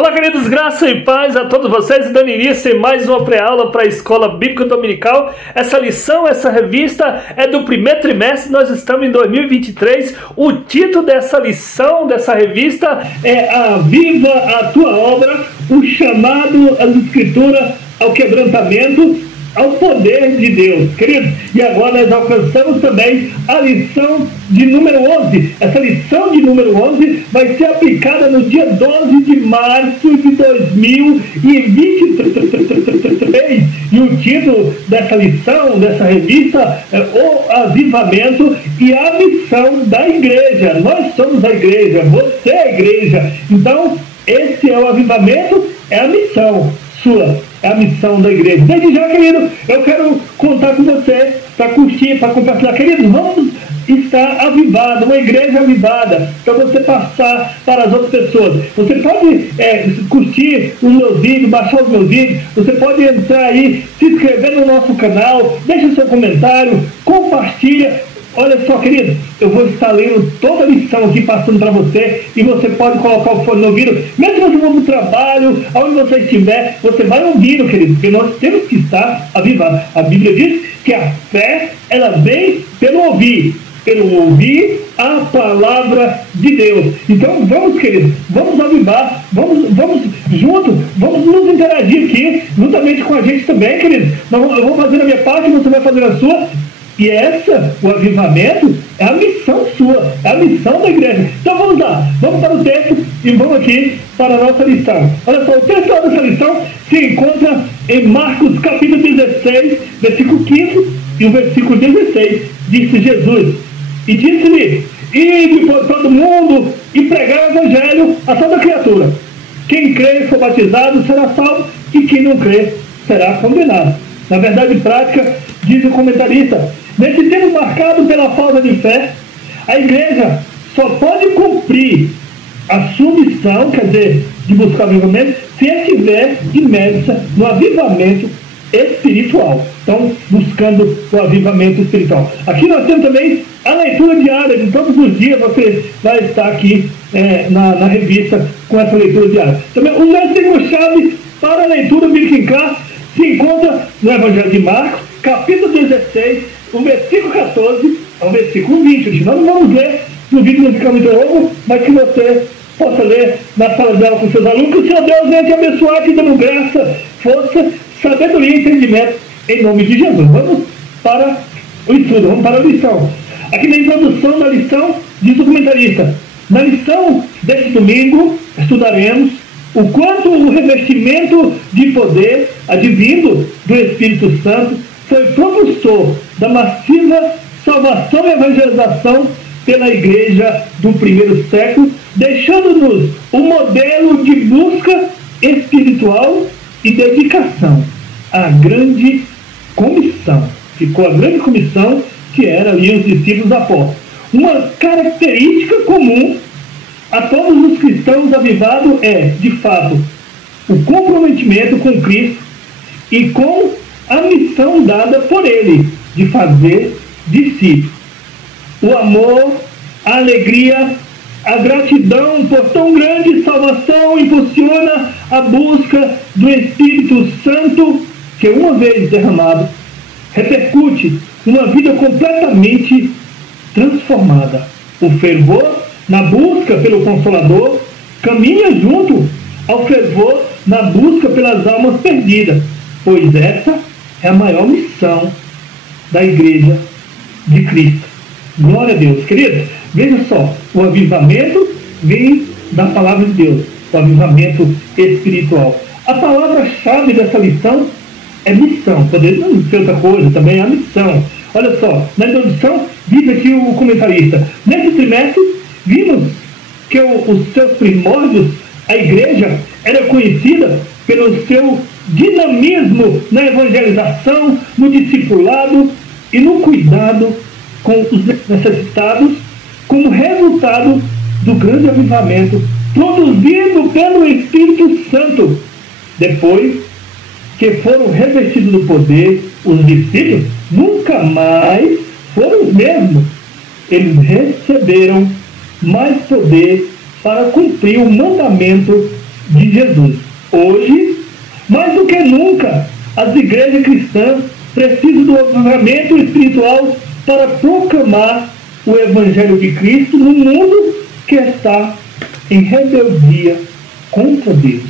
Olá, queridos, graça e paz a todos vocês, dando início em mais uma pré-aula para a Escola Bíblica Dominical. Essa lição, essa revista é do primeiro trimestre, nós estamos em 2023. O título dessa lição, dessa revista é Aviva a Tua Obra, o chamado às Escrituras ao quebrantamento, ao poder de Deus, queridos. E agora nós alcançamos também a lição de número 11. Essa lição de número 11 vai ser aplicada no dia 12 de março de 2023. E o título dessa lição, dessa revista, é O Avivamento e a Missão da Igreja. Nós somos a igreja, você é a igreja. Então, esse é o avivamento, é a missão sua. É a missão da igreja. Desde já, querido, eu quero contar com você para curtir, para compartilhar. Querido, vamos estar avivado, uma igreja avivada, para você passar para as outras pessoas. Você pode curtir os meus vídeos, baixar os meus vídeos, você pode entrar aí, se inscrever no nosso canal, deixa seu comentário, compartilha. Olha só, querido, eu vou estar lendo toda a lição aqui passando para você, e você pode colocar o fone no ouvido, mesmo que você for para o trabalho, aonde você estiver, você vai ouvindo, querido, porque nós temos que estar avivados. A Bíblia diz que a fé, ela vem pelo ouvir a palavra de Deus. Então vamos, querido, vamos avivar, vamos juntos, vamos nos interagir aqui, juntamente com a gente também, querido. Eu vou fazer a minha parte, você vai fazer a sua. E o avivamento é a missão sua, é a missão da igreja. Então vamos lá, vamos para o texto e vamos aqui para a nossa lição. Olha só, o texto dessa lição se encontra em Marcos capítulo 16, versículo 15 e o versículo 16. Disse Jesus, e disse-lhe: ide por todo mundo e pregar o evangelho a toda criatura. Quem crê e for batizado será salvo, e quem não crê será condenado. Na verdade prática, diz o comentarista, nesse tempo marcado pela falta de fé, a igreja só pode cumprir a sua missão, quer dizer, de buscar o avivamento, se estiver imersa no avivamento espiritual. Então, buscando o avivamento espiritual. Aqui nós temos também a leitura diária, de todos os dias você vai estar aqui na revista com essa leitura diária. Também o versículo-chave para a leitura bíblica em classe se encontra no Evangelho de Marcos, capítulo 16, o versículo 14 ao versículo 20. Nós não vamos ler no vídeo, não fica muito longo, mas que você possa ler na sala de aula com seus alunos, que o Senhor Deus venha te abençoar, te dando graça, força, sabedoria e entendimento, em nome de Jesus. Vamos para o estudo, vamos para a lição. Aqui na introdução da lição, diz o comentarista, na lição deste domingo, estudaremos o quanto o revestimento de poder advindo do Espírito Santo foi propulsor da massiva salvação e evangelização pela igreja do primeiro século, deixando-nos um modelo de busca espiritual e dedicação à grande comissão. Ficou a grande comissão, que era ali os discípulos apóstolos. Uma característica comum a todos os cristãos avivados é, de fato, o comprometimento com Cristo e com a missão dada por Ele, de fazer discípulos. O amor, a alegria, a gratidão por tão grande salvação impulsiona a busca do Espírito Santo, que uma vez derramado, repercute numa vida completamente transformada. O fervor na busca pelo Consolador, caminha junto ao fervor na busca pelas almas perdidas, pois essa é a maior missão da igreja de Cristo. Glória a Deus. Queridos, veja só, o avivamento vem da palavra de Deus, o avivamento espiritual. A palavra-chave dessa lição é missão, poderia não ser outra coisa, também é a missão. Olha só, na introdução, diz aqui o comentarista, nesse trimestre, vimos que os seus primórdios, a igreja, era conhecida pelo seu dinamismo na evangelização, no discipulado e no cuidado com os necessitados, como resultado do grande avivamento produzido pelo Espírito Santo. Depois que foram revestidos do poder, os discípulos nunca mais foram os mesmos. Eles receberam mais poder para cumprir o mandamento de Jesus. Hoje, mais do que nunca, as igrejas cristãs precisam do avivamento espiritual para proclamar o Evangelho de Cristo no mundo que está em rebeldia contra Deus.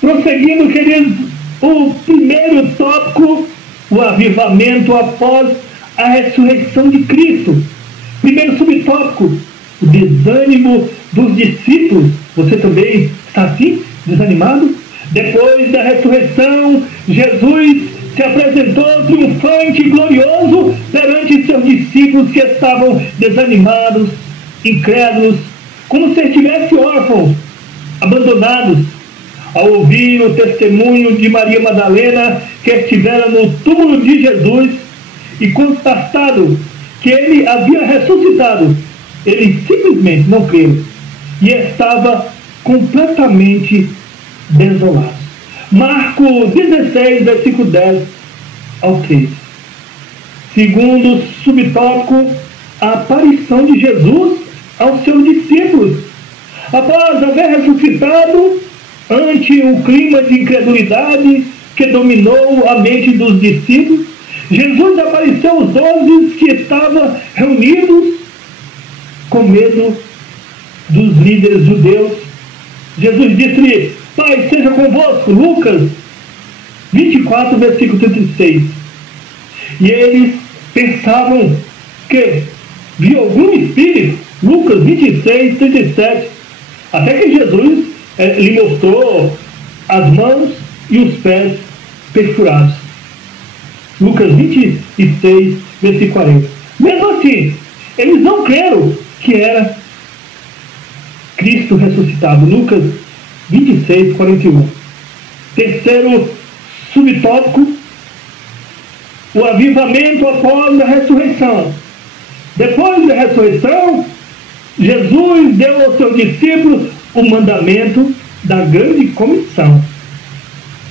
Prosseguindo, queridos, o primeiro tópico, o avivamento após a ressurreição de Cristo. Primeiro subtópico, o desânimo dos discípulos. Você também está assim, desanimado? Depois da ressurreição, Jesus se apresentou triunfante e glorioso perante seus discípulos que estavam desanimados, incrédulos, como se estivessem órfãos, abandonados. Ao ouvir o testemunho de Maria Madalena, que estivera no túmulo de Jesus, e constatado que ele havia ressuscitado, ele simplesmente não creu e estava completamente desolado. Marcos 16, versículo 10 ao 13. Segundo subtópico, a aparição de Jesus aos seus discípulos. Após haver ressuscitado, ante o clima de incredulidade que dominou a mente dos discípulos, Jesus apareceu aos 12 que estavam reunidos com medo dos líderes judeus. Jesus disse-lhe: Pai seja convosco. Lucas 24, versículo 36. E eles pensavam que viu algum espírito. Lucas 26, 37. Até que Jesus lhe mostrou as mãos e os pés perfurados. Lucas 26, versículo 40. Mesmo assim, eles não creram que era Cristo ressuscitado. Lucas 26, 41. Terceiro subtópico, o avivamento após a ressurreição. Depois da ressurreição, Jesus deu aos seus discípulos o mandamento da grande comissão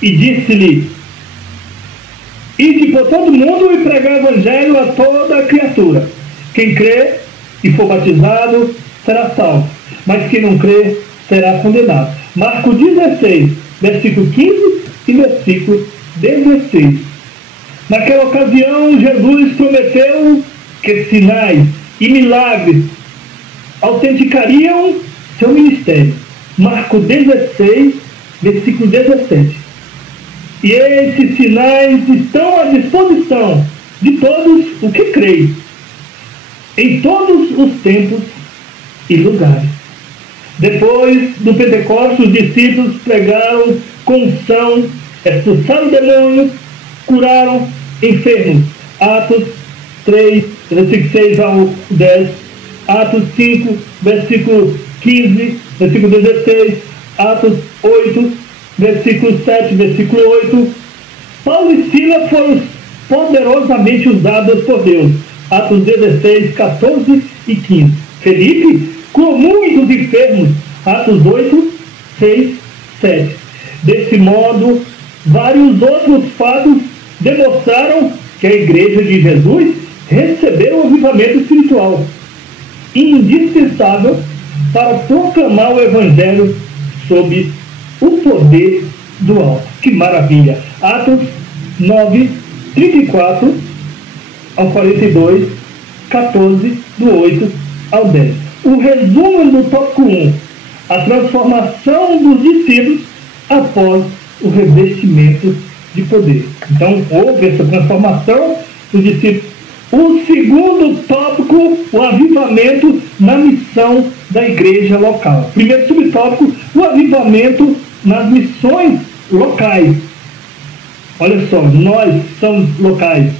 e disse-lhe: Ide por todo mundo e pregar o evangelho a toda a criatura. Quem crê e for batizado será salvo, mas quem não crê será condenado. Marcos 16, versículo 15 e versículo 16. Naquela ocasião, Jesus prometeu que sinais e milagres autenticariam seu ministério. Marcos 16, versículo 17. E esses sinais estão à disposição de todos os que creem, em todos os tempos e lugares. Depois do Pentecostes, os discípulos pregaram com unção, expulsaram demônios, curaram enfermos. Atos 3, versículo 6 ao 10. Atos 5, versículo 15, versículo 16. Atos 8, versículo 7, versículo 8. Paulo e Silas foram poderosamente usados por Deus. Atos 16, 14 e 15. Felipe curou muitos enfermos. Atos 8, 6, 7. Desse modo, vários outros fatos demonstraram que a igreja de Jesus recebeu um avivamento espiritual indispensável para proclamar o evangelho sob o poder do alto. Que maravilha! Atos 9, 34 ao 42, 14, do 8 ao 10. O resumo do tópico 1: a transformação dos discípulos após o revestimento de poder. Então, houve essa transformação dos discípulos. O segundo tópico, o avivamento na missão da igreja local. Primeiro subtópico, o avivamento nas missões locais. Olha só, nós somos locais.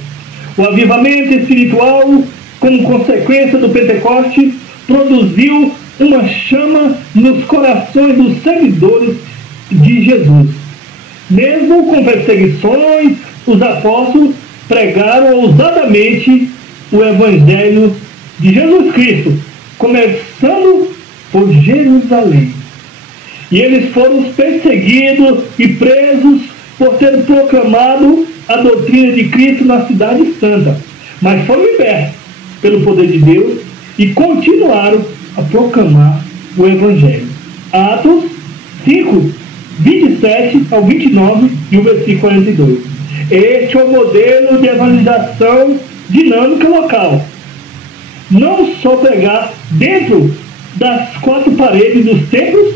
O avivamento espiritual, como consequência do Pentecostes, produziu uma chama nos corações dos seguidores de Jesus. Mesmo com perseguições, os apóstolos pregaram ousadamente o evangelho de Jesus Cristo, começando por Jerusalém. E eles foram perseguidos e presos por terem proclamado a doutrina de Cristo na cidade santa, mas foram libertos pelo poder de Deus e continuaram a proclamar o evangelho. Atos 5, 27 ao 29 e o versículo 42. Este é o modelo de evangelização dinâmica local. Não só pregar dentro das 4 paredes dos templos,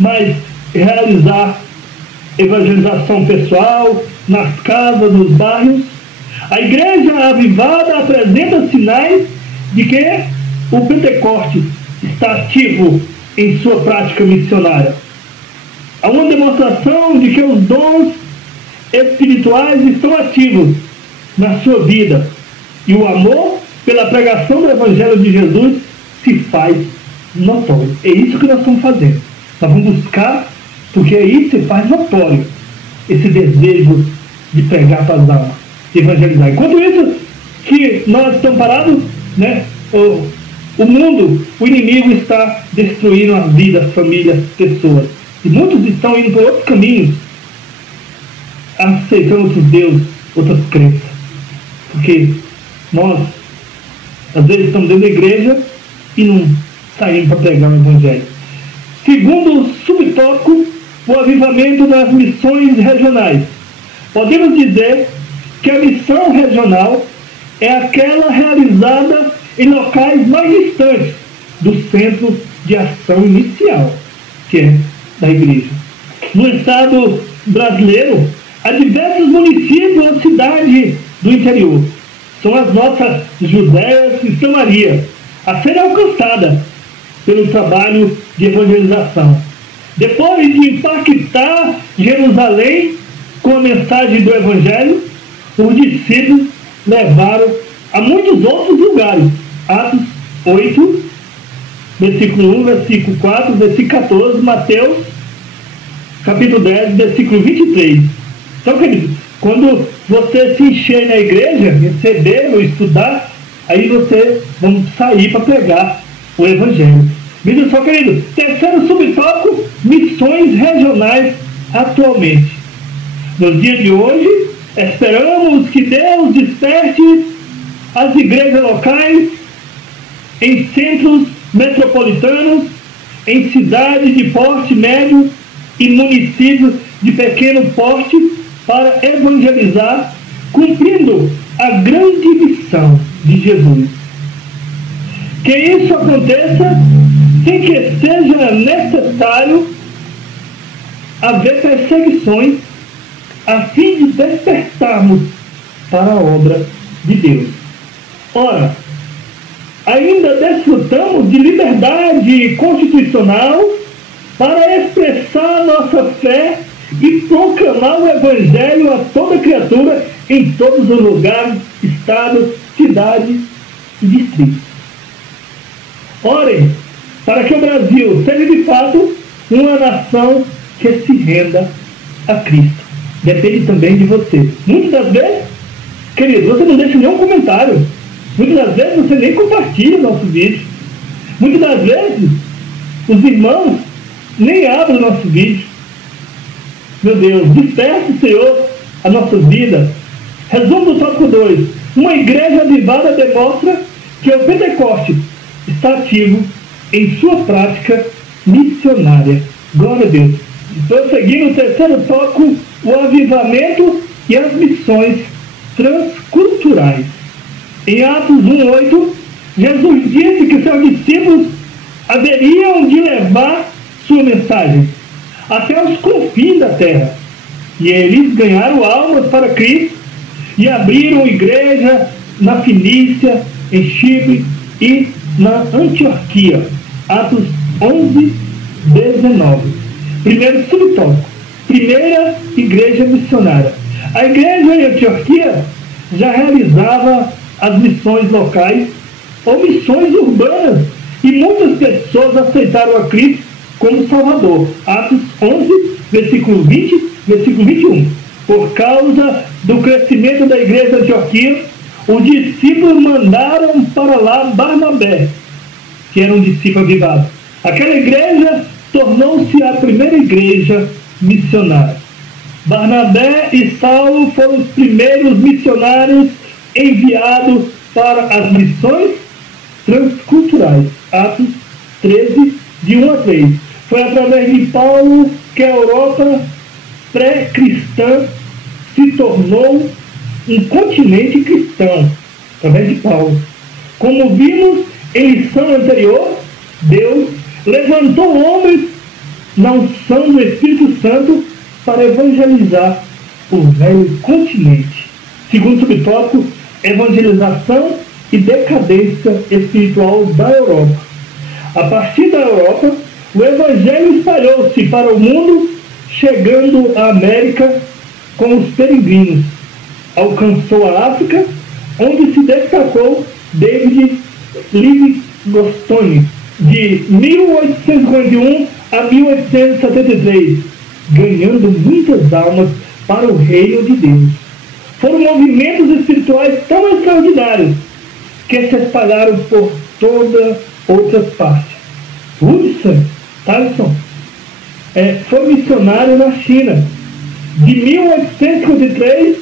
mas realizar evangelização pessoal nas casas, nos bairros. A igreja avivada apresenta sinais de que o Pentecoste está ativo em sua prática missionária. Há uma demonstração de que os dons espirituais estão ativos na sua vida e o amor pela pregação do Evangelho de Jesus se faz notório. É isso que nós estamos fazendo. Nós vamos buscar, porque aí se faz notório esse desejo de pregar para as almas, de evangelizar. Enquanto isso, que nós estamos parados, né, o mundo, o inimigo está destruindo as vidas, as famílias, as pessoas. E muitos estão indo por outros caminhos, aceitando outros deuses, outras crenças. Porque nós, às vezes, estamos dentro da igreja e não saímos para pregar o Evangelho. Segundo o subtópico, o avivamento das missões regionais. Podemos dizer que a missão regional é aquela realizada em locais mais distantes do centro de ação inicial, que é da igreja. No estado brasileiro, há diversos municípios ou cidades do interior. São as nossas Judéias e Samaria, a serem alcançadas pelo trabalho de evangelização. Depois de impactar Jerusalém com a mensagem do Evangelho, os discípulos levaram a muitos outros lugares. Atos 8, versículo 1, versículo 4, versículo 14, Mateus, capítulo 10, versículo 23. Então, queridos, quando você se encher na igreja, receber ou estudar, aí você vai sair para pregar o Evangelho. Veja só, querido, terceiro subtópico, missões regionais atualmente. Nos dias de hoje, esperamos que Deus desperte as igrejas locais em centros metropolitanos, em cidades de porte médio e municípios de pequeno porte para evangelizar, cumprindo a grande missão de Jesus. Que isso aconteça sem que seja necessário haver perseguições, a fim de despertarmos para a obra de Deus. Ora, ainda desfrutamos de liberdade constitucional para expressar nossa fé e proclamar o Evangelho a toda criatura em todos os lugares, estados, cidades e distritos. Orem para que o Brasil seja de fato uma nação que se renda a Cristo. Depende também de você. Muitas das vezes, querido, você não deixa nenhum comentário. Muitas das vezes você nem compartilha o nosso vídeo. Muitas das vezes os irmãos nem abrem o nosso vídeo. Meu Deus, desperte, Senhor, a nossa vida. Resumo do tópico 2. Uma igreja avivada demonstra que o Pentecoste está ativo em sua prática missionária. Glória a Deus. Prosseguindo o terceiro tópico, o avivamento e as missões transculturais. Em Atos 1:8, Jesus disse que seus discípulos haveriam de levar sua mensagem até os confins da terra. E eles ganharam almas para Cristo e abriram igreja na Fenícia, em Chipre e na Antioquia. Atos 11:19. Primeiro subtópico. Primeira igreja missionária. A igreja em Antioquia já realizava as missões locais ou missões urbanas e muitas pessoas aceitaram a Cristo como Salvador. Atos 11, versículo 20, versículo 21. Por causa do crescimento da igreja de Antioquia, os discípulos mandaram para lá Barnabé, que era um discípulo avivado. Aquela igreja tornou-se a primeira igreja missionária. Barnabé e Saulo foram os primeiros missionários enviados para as missões transculturais. Atos 13, de 1 a 3. Foi através de Paulo que a Europa pré-cristã se tornou um continente cristão, através de Paulo. Como vimos em lição anterior, Deus levantou homens na unção do Espírito Santo para evangelizar o velho continente. Segundo subtópico, evangelização e decadência espiritual da Europa. A partir da Europa, o evangelho espalhou-se para o mundo, chegando à América com os peregrinos. Alcançou a África, onde se destacou David Livingstone, de 1841 a 1873, ganhando muitas almas para o reino de Deus. Foram movimentos espirituais tão extraordinários que se espalharam por todas outras partes. Hudson Tyson foi missionário na China, de 1853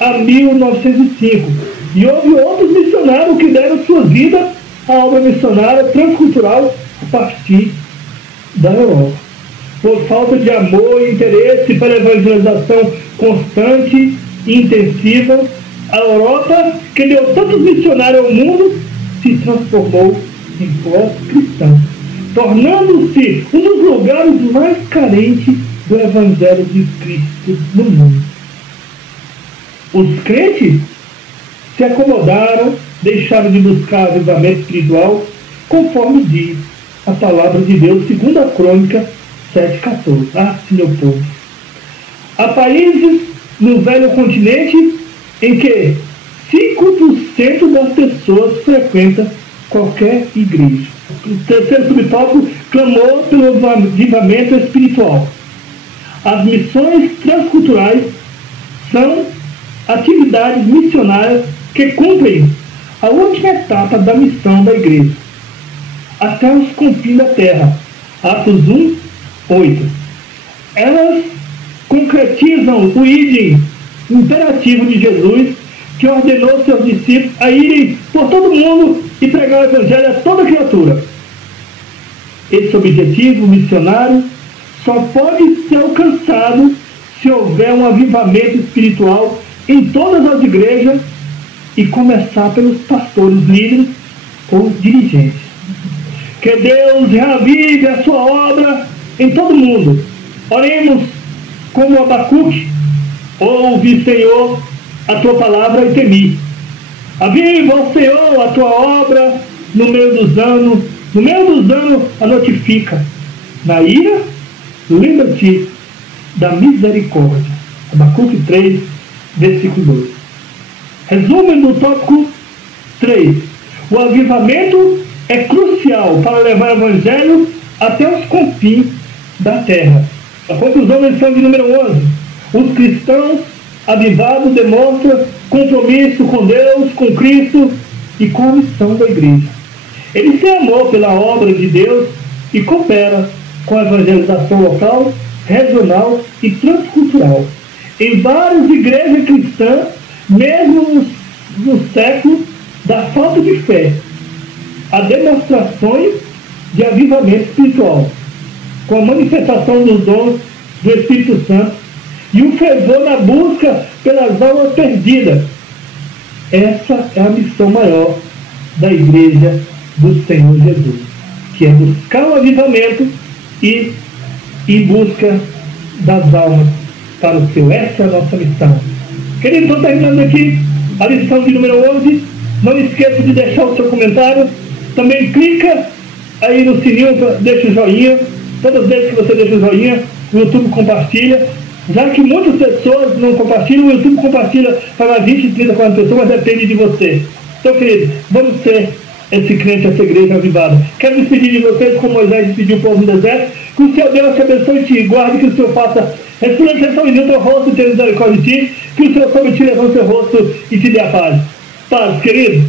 a 1905, e houve outros missionários que deram sua vida à obra missionária transcultural a partir da Europa. Por falta de amor e interesse pela evangelização constante e intensiva, a Europa, que deu tantos missionários ao mundo, se transformou em pós-cristã, tornando-se um dos lugares mais carentes do Evangelho de Cristo no mundo. Os crentes se acomodaram, deixaram de buscar avivamento espiritual, conforme diz a palavra de Deus, segundo a Crônica 7,14. Ah, meu povo! Há países no velho continente em que 5% das pessoas frequentam qualquer igreja. O terceiro subtópico clamou pelo avivamento espiritual. As missões transculturais são atividades missionárias que cumprem a última etapa da missão da igreja, até os confins da terra. Atos 1, 8. Elas concretizam o ide imperativo de Jesus, que ordenou seus discípulos a irem por todo mundo e pregar o evangelho a toda criatura. Esse objetivo missionário só pode ser alcançado se houver um avivamento espiritual em todas as igrejas e começar pelos pastores líderes ou dirigentes. Que Deus reavive a sua obra em todo mundo. Oremos como Abacuque: ouve, Senhor, a tua palavra e temi. Aviva, ó Senhor, a tua obra no meio dos anos a notifica. Na ira, lembra-te da misericórdia. Abacuque 3, versículo 2. Resumo do tópico 3. O avivamento é crucial para levar o evangelho até os confins da terra. A conclusão da lição de número 11. Os cristãos avivados demonstram compromisso com Deus, com Cristo e com a missão da igreja. Eles têm amor pela obra de Deus e cooperam com a evangelização local, regional e transcultural. Em várias igrejas cristãs, mesmo no século da falta de fé, há demonstrações de avivamento espiritual, com a manifestação dos dons do Espírito Santo e o fervor na busca pelas almas perdidas. Essa é a missão maior da igreja do Senhor Jesus, que é buscar o avivamento e em busca das almas para o seu. Essa é a nossa missão. Queridos, estou terminando aqui a lição de número 11. Não esqueça de deixar o seu comentário. Também clica aí no sininho, deixa o joinha. Todas as vezes que você deixa o joinha, o YouTube compartilha. Já que muitas pessoas não compartilham, o YouTube compartilha para 20, 30, 40 pessoas, mas depende de você. Então, queridos, vamos ser esse crente, essa igreja avivada. Quero despedir de vocês como Moisés despediu o povo no deserto. Que o seu Deus te abençoe e te guarde, que o Senhor faça resplandecer em teu rosto e tenha misericórdia de ti, que o Senhor sobre ti levante o seu rosto e te dê a paz. Paz, querido.